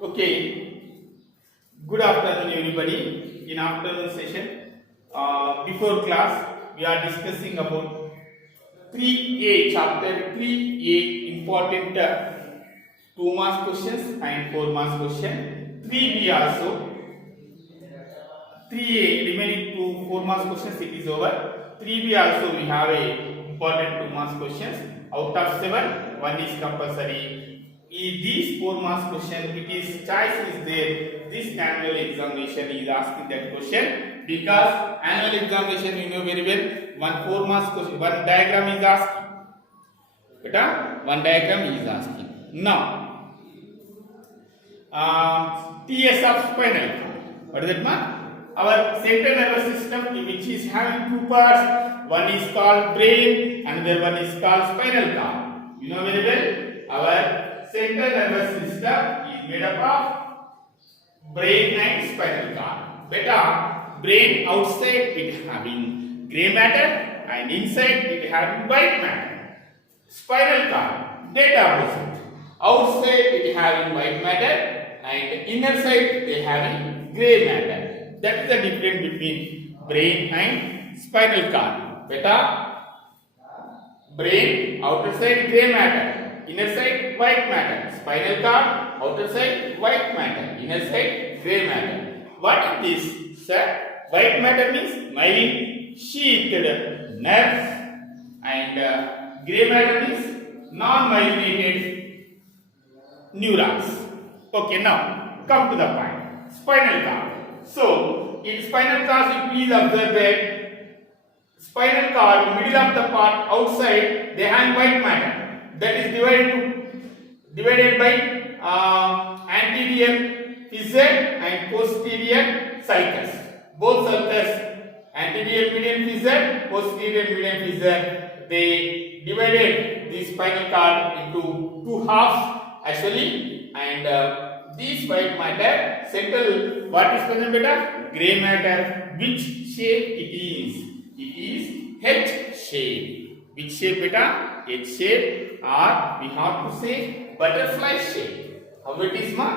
Okay, good afternoon, everybody. In afternoon session, before class, we are discussing about 3A, chapter 3A, important 2 marks questions and 4 marks question. 3B also, 3A remaining 4 marks questions, it is over. 3B also we have a important 2 marks questions. Out of 7, 1 is compulsory. If these 4 marks question, it is choice is there. This annual examination is asking that question because annual examination you know very well. One 4 marks question, one diagram is asking. Beta, one diagram is asking. Now, TS of spinal cord. What is that mark? Our central nervous system, which is having 2 parts. One is called brain, another one is called spinal cord. You know very well. Our central nervous system is made up of brain and spinal cord. Beta, brain outside it having gray matter and inside it having white matter. Spinal cord, dead opposite. Outside it having white matter and inner side they having gray matter. That is the difference between brain and spinal cord. Beta, brain outer side gray matter, inner side white matter. Spinal cord outer side white matter, inner side gray matter. What is this, sir? White matter means myelin sheathed nerves and gray matter means non-myelinated neurons. Okay, now come to the point. Spinal cord. So, in spinal cord, you please observe that spinal cord, middle of the part outside, they have white matter. That is divided by anterior fissure and posterior sulcus. Both sulcus, anterior median fissure, posterior median fissure, they divided the spinal cord into 2 halves actually, and this white matter, central, what is present beta? Gray matter. Which shape it is? It is H shape. Which shape beta? H shape, or we have to say butterfly shape. How it is ma?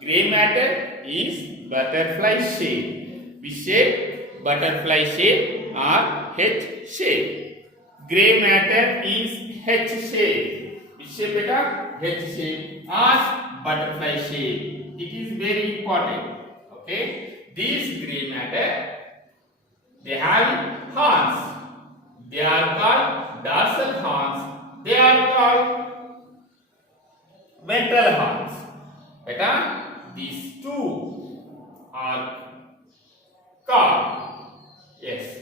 Gray matter is butterfly shape. Which shape? Butterfly shape or H shape. Gray matter is H shape. Which shape beta? H shape or butterfly shape. It is very important. Okay. These gray matter, they have horns. They are called dorsal horns. They are called ventral horns. Beta, these two are called, yes,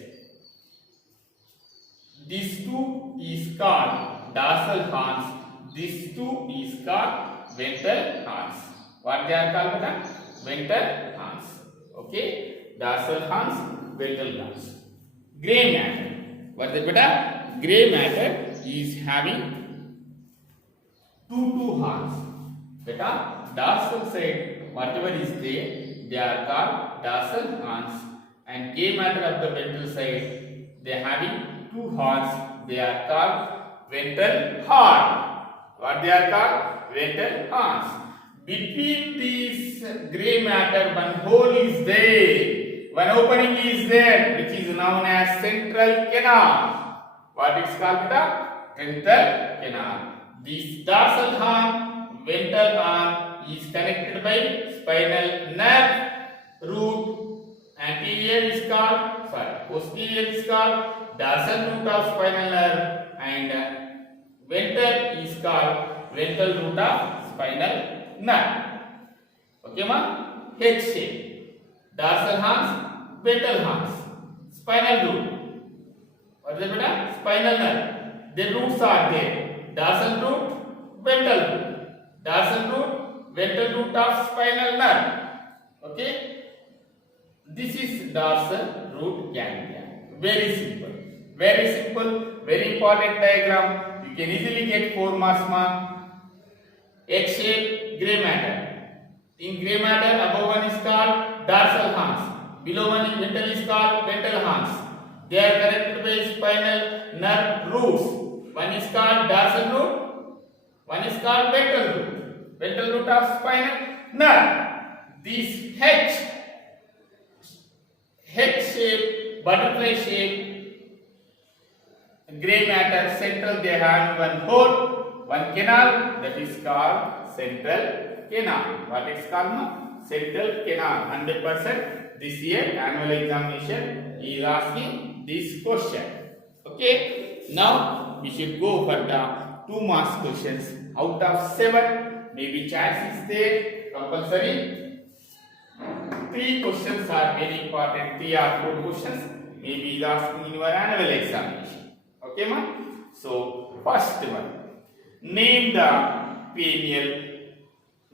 these two is called dorsal horns. These two is called ventral horns. What they are called beta? Ventral horns. Okay, dorsal horns, ventral horns. Gray matter. What is it beta? Gray matter is having two horns. Beta, dorsal side, whatever is there, they are called dorsal horns, and gray matter of the ventral side, they are having 2 horns. They are called ventral horn. What they are called? Ventral horns. Between these gray matter, one hole is there, one opening is there, which is known as central canal. What it's called? Central canal. This dorsal horn, ventral horn is connected by spinal nerve root. Anterior is called, posterior is called dorsal root of spinal nerve, and ventral is called ventral root of spinal nerve. Okay ma? H shape. Dorsal horns, ventral horns. Spinal root. What is it beta? Spinal nerve. The roots are there. Dorsal root, ventral root. Dorsal root, ventral root of spinal nerve. Okay? This is dorsal root ganglia. Very simple. Very simple. Very important diagram. You can easily get 4 marks ma. X shape, gray matter. In gray matter, above one is called dorsal horns. Below one is ventral is called ventral horns. They are connected by spinal nerve roots. One is called dorsal root, one is called ventral root. Ventral root of spinal Now, this H shape, butterfly shape, gray matter central, they have one hole, one canal, that is called central canal. What is called now? Central canal. 100% this year annual examination is asking this question. Okay. Now we should go for the 2 marks questions out of 7. Maybe choice is there compulsory. 3 questions are very important. 3 or 4 questions maybe is asking in your annual examination. Okay, ma? So first one. Name the cranial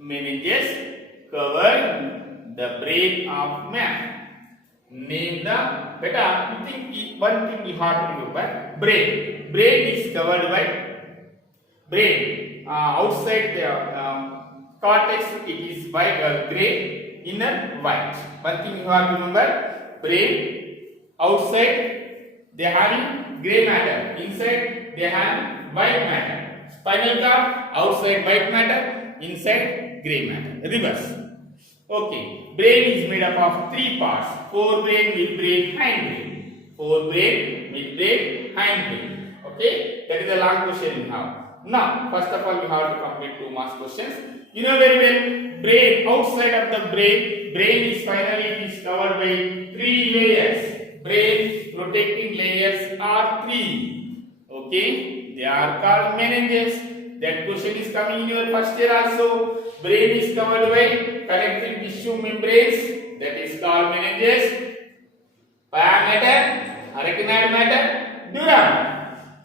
meninges covering the brain of man. Name the beta. You think one thing you have to remember. Brain. Brain is covered by brain. Outside the cortex it is white, gray. Inner white. One thing you have to remember. Brain. Outside they have gray matter. Inside they have white matter. Spinal cord. Outside white matter. Inside gray matter. Reverse. Okay. Brain is made up of 3 parts. Forebrain, midbrain, hindbrain. Forebrain, midbrain, hindbrain. Okay. That is a long question you have. Now, first of all, we have to complete 2 marks questions. You know very well, brain, outside of the brain is finally covered by 3 layers. Brain protecting layers are 3. Okay. They are called meninges. That question is coming in your first year also. Brain is covered by connective tissue membranes. That is called meninges. Pia matter, arachnoid matter, dura matter.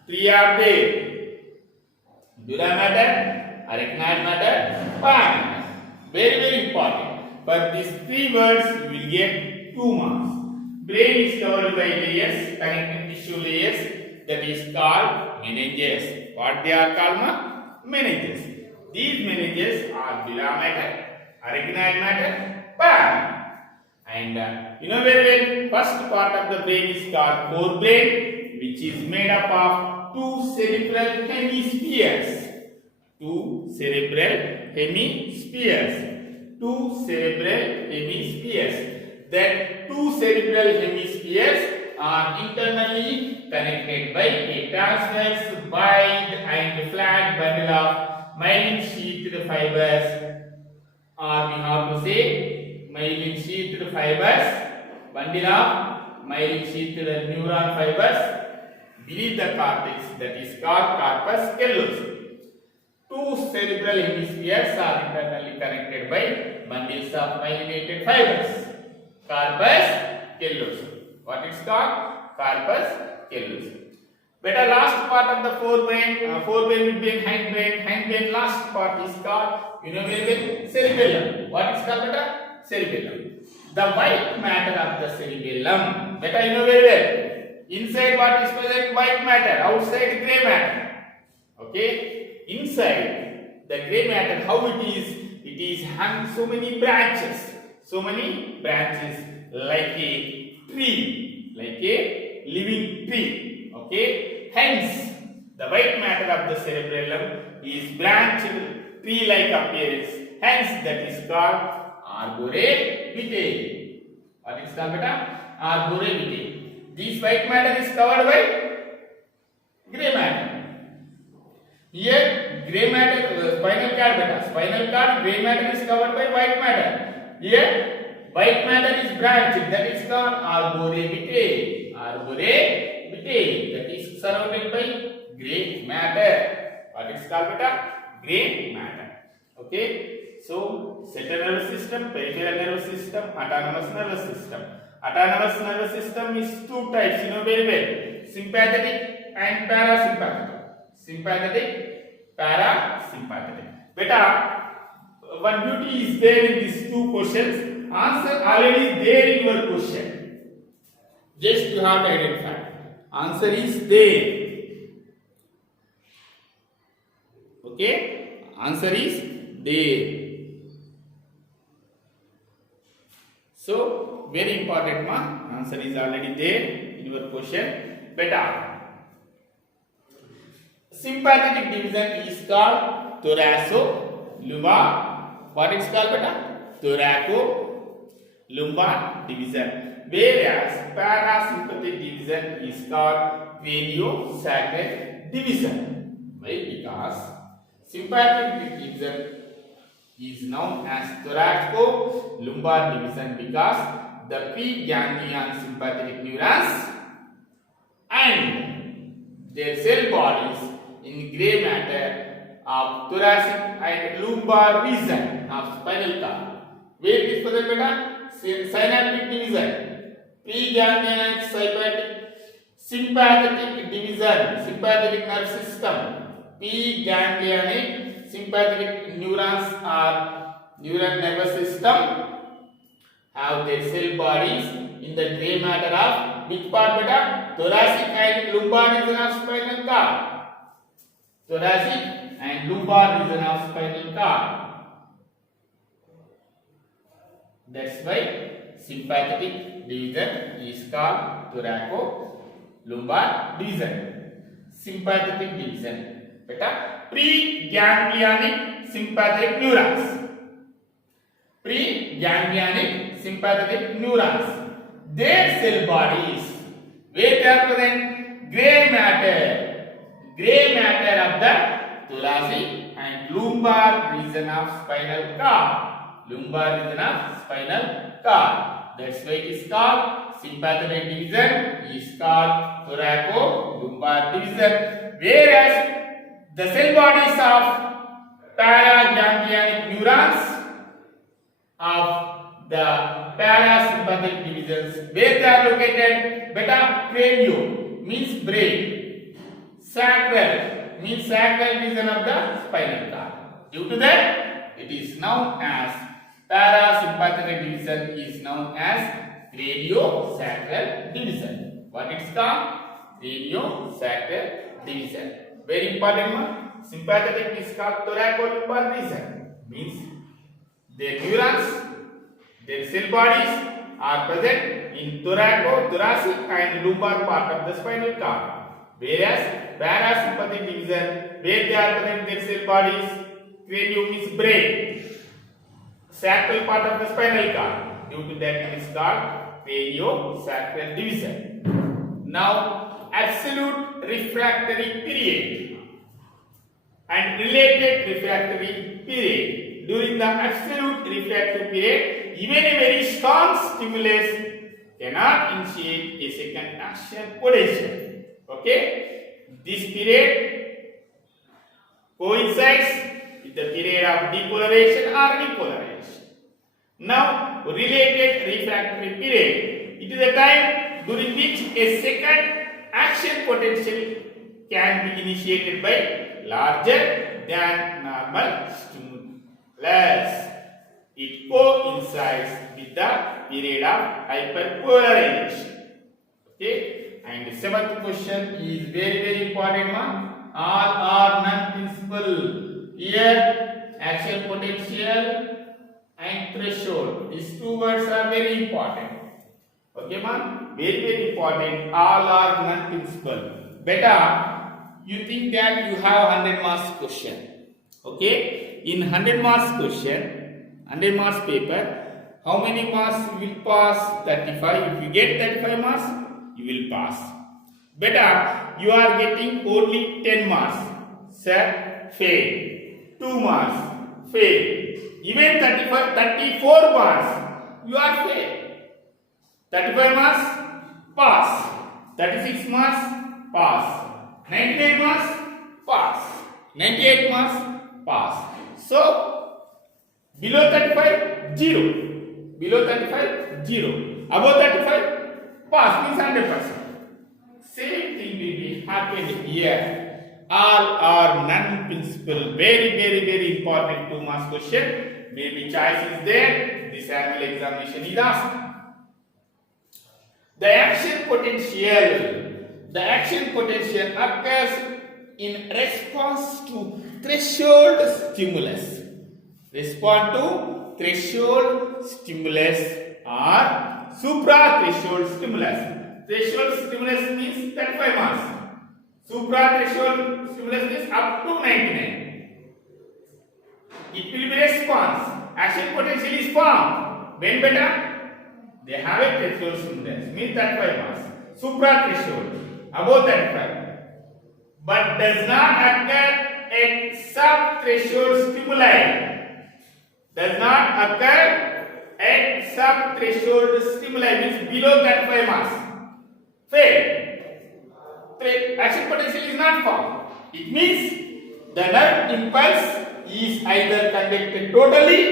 3 are there. Dura matter, arachnoid matter, pia matter. Very, very important. But these 3 words you will get 2 marks. Brain is covered by layers, connective tissue layers. That is called meninges. What they are called, ma? Meninges. These meninges are dura matter, arachnoid matter, pia matter. And you know very well, first part of the brain is called forebrain, which is made up of 2 cerebral hemispheres. 2 cerebral hemispheres. 2 cerebral hemispheres. That 2 cerebral hemispheres are internally connected by a transverse, wide and flat bundle of myelin sheathed fibers, or we have to say myelin sheathed fibers, bundle of myelin sheathed neuron fibers beneath the cortex, that is called corpus callosum. 2 cerebral hemispheres are internally connected by bundles of myelinated fibers, corpus callosum. What is called? Corpus callosum. Beta, last part of the forebrain, midbrain, hindbrain, last part is called, you know very well, cerebellum. What is called, beta? Cerebellum. The white matter of the cerebellum, beta, you know very well. Inside what is present? White matter. Outside gray matter. Okay. Inside the gray matter, how it is? It is having so many branches. So many branches, like a tree, like a living tree. Okay. Hence, the white matter of the cerebellum is branched, tree-like appearance. Hence, that is called arbore vitae. What is called, beta? Arbore vitae. This white matter is covered by gray matter. Here, gray matter, spinal cord, beta. Spinal cord, gray matter is covered by white matter. Here, white matter is branched. That is called arbore vitae. Arbore vitae. That is surrounded by gray matter. What is called, beta? Gray matter. Okay. So, central nervous system, peripheral nervous system, autonomous nervous system. Autonomous nervous system is 2 types, you know very well. Sympathetic and parasympathetic. Sympathetic, parasympathetic. Beta, one beauty is there in these 2 questions. Answer already there in your question. Just you have to identify. Answer is there. Okay? Answer is there. So, very important, ma. Answer is already there in your question. Beta. Sympathetic division is called thoracolumbar What it's called, beta? Thoracolumbar division. Whereas parasympathetic division is called craniosacral division. Why? Because sympathetic division is known as thoracolumbar division because the preganglion sympathetic neurons and their cell bodies in gray matter of thoracic and lumbar region of spinal cord. Where it is present, beta? Synaptic division, preganglion and sympathetic division, sympathetic nerve system, preganglionic sympathetic neurons or neural nervous system have their cell bodies in the gray matter of which part, beta? Thoracic and lumbar region of spinal cord. Thoracic and lumbar region of spinal cord. That's why sympathetic division is called thoracolumbar division. Sympathetic division, beta? Preganglionic sympathetic neurons. Preganglionic sympathetic neurons. Their cell bodies, where they are present? Gray matter of the thoracic and lumbar region of spinal cord. Lumbar region of spinal cord. That's why it is called sympathetic division is called thoracolumbar division. Whereas the cell bodies of paraganglionic neurons of the parasympathetic divisions, where they are located? Beta? Cranial means brain. Sacral means sacral region of the spinal cord. Due to that, it is known as parasympathetic division is known as craniosacral division. What it's called? Craniosacral division. Very important one. Sympathetic is called thoracolumbar region. Means their neurons, their cell bodies are present in thoracic and lumbar part of the spinal cord. Whereas parasympathetic division, where they are present their cell bodies, cranium means brain, sacral part of the spinal cord. Due to that, it is called craniosacral division. Now, absolute refractory period and related refractory period. During the absolute refractory period, even a very strong stimulus cannot initiate a second action potential. Okay? This period coincides with the period of depolarization or repolarization. Now, related refractory period. It is a time during which a second action potential can be initiated by larger than normal stimulus. It coincides with the period of hyperpolarization. Okay, and the seventh question is very important one. All are non-principal. Here, action potential and threshold. These two words are very important. Okay, man, very important. All are non-principal. Beta, you think that you have 100 marks question. Okay. In 100 marks question, 100 marks paper, how many marks you will pass? 35. If you get 35 marks, you will pass. Beta, you are getting only 10 marks. Sir, fail. 2 marks, fail. Even 34 marks, you are fail. 35 marks, pass. 36 marks, pass. 99 marks, pass. 98 marks, pass. So, below 35, 0. Below 35, 0. Above 35, pass means 100%. Same thing will be happened here. All are non-principal. Very important 2 marks question. Maybe choice is there. This annual examination is asked. The action potential occurs in response to threshold stimulus. Respond to threshold stimulus or supra-threshold stimulus. Threshold stimulus means 35 marks. Supra-threshold stimulus means up to 99. It will be response potential is formed. When beta? They have a threshold stimulus, means 35 mass. Supra threshold, above 35. But does not occur at sub-threshold stimuli. Does not occur at sub-threshold stimuli, means below 35 mass. Fail. Action potential is not formed. It means the nerve impulse is either conducted totally,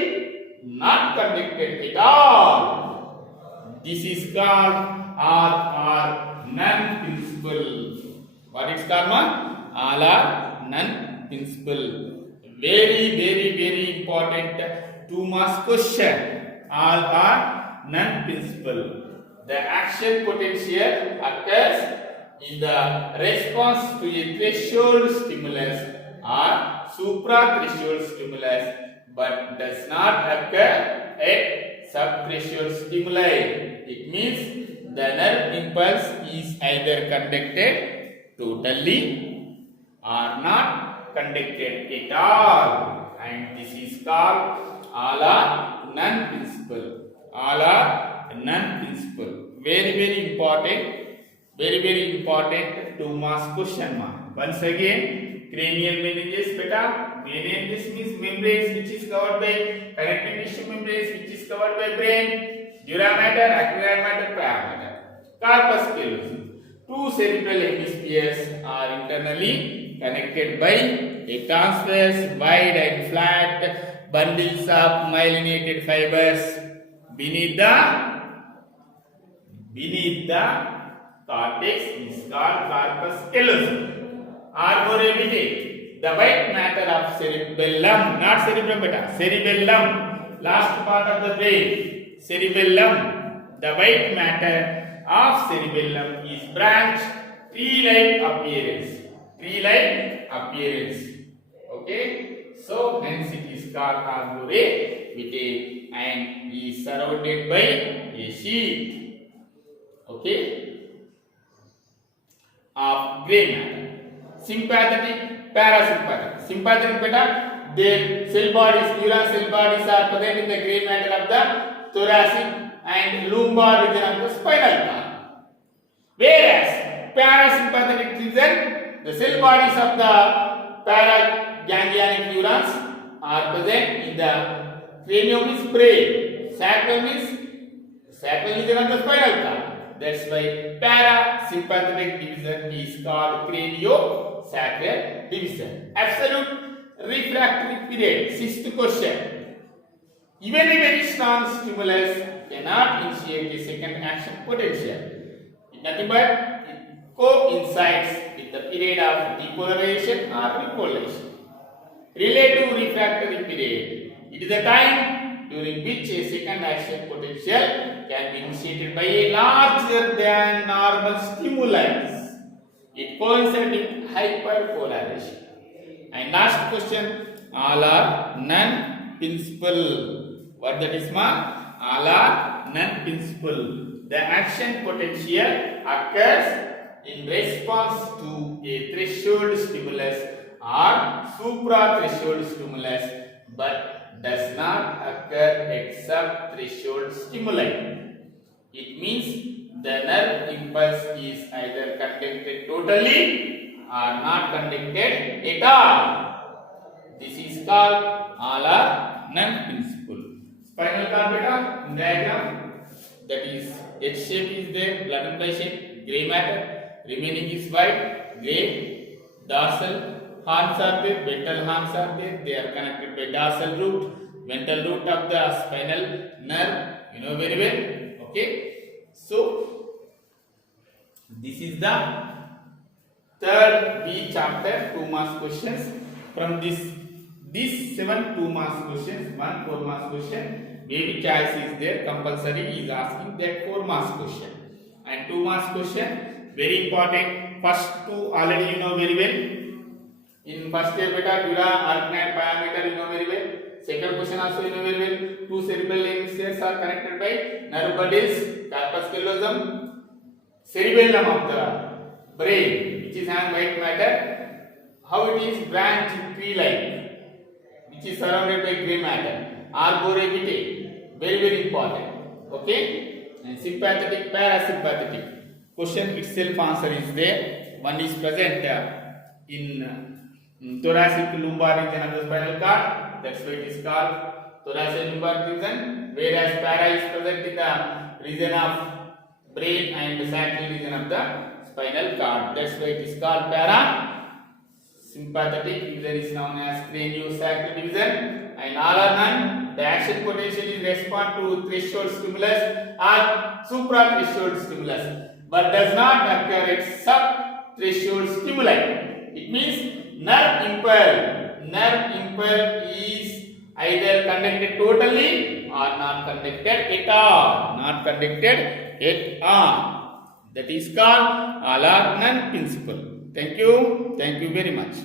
not conducted at all. This is called or non-principal. What is called, man? All are non-principal. Very important 2 marks question. All are non-principal. The action potential occurs in the response to a threshold stimulus or supra-threshold stimulus, but does not occur at sub-threshold stimuli. It means the nerve impulse is either conducted totally or not conducted at all, and this is called all are non-principal. All are non-principal. Very important. Very important 2 marks question mark. Once again, cranial meninges beta. Meninges means membranes which is covered by connective tissue membranes which is covered by brain, dura mater, acquired matter, pia matter. Corpus callosum. 2 cerebral hemispheres are internally connected by a transverse, wide and flat bundles of myelinated fibers beneath the cortex is called corpus callosum. Arboreal, the white matter of cerebellum, not cerebrum beta, cerebellum, last part of the brain, cerebellum, the white matter of cerebellum is branched, tree-like appearance, okay, so hence it is called arboreal and is surrounded by a sheath, okay, of gray matter. Sympathetic, parasympathetic. Sympathetic beta, their cell bodies, neuron cell bodies are present in the gray matter of the thoracic and lumbar region of the spinal cord. Whereas parasympathetic region, the cell bodies of the paraganglionic neurons are present in the cranium is brain, sacrum is sacral region of the spinal cord. That's why parasympathetic division is called craniosacral division. Absolute refractory period. 6th question. Even a very strong stimulus cannot initiate a second action potential. Nothing but it coincides with the period of depolarization or repolarization. Relative refractory period. It is the time during which a second action potential can be initiated by a larger than normal stimulus. It coincides with hyperpolarization. And last question, all are non-principal. What that is, ma? All are non-principal. The action potential occurs in response to a threshold stimulus or supra-threshold stimulus, but does not occur at sub-threshold stimuli. It means the nerve impulse is either conducted totally or not conducted at all. This is called all are non-principal. Spinal cord beta in diagram, that is H shape is there, blood and pie shape, grey matter, remaining is white, grey, dorsal horns are there, ventral horns are there, they are connected by dorsal root, ventral root of the spinal nerve, you know very well, okay. So, this is the third B chapter, 2 marks questions. From this 7 2 marks questions, 1 4 marks question, maybe choice is there, compulsory is asking that 4 marks question. And 2 marks question, very important, first 2 already you know very well. In first year beta, dura, arachnoid, pyometer you know very well. Second question also you know very well. 2 cerebral hemispheres are connected by nerve bundles, corpus callosum, cerebellum of the brain, which is having white matter. How it is branched tree-like, which is surrounded by grey matter. Arboreal, Very, very important. Okay? And sympathetic, parasympathetic. Question itself answer is there. One is present in thoracic lumbar region of the spinal cord. That's why it is called thoracic lumbar region. Whereas para is present in the region of brain and the sacral region of the spinal cord. That's why it is called para. Sympathetic division is known as craniosacral division, and all or none. The action potential is respond to threshold stimulus or supra-threshold stimulus, but does not occur at sub-threshold stimuli. It means nerve impulse. Nerve impulse is either conducted totally or not conducted at all. Not conducted at all. That is called all or none principle. Thank you. Thank you very much.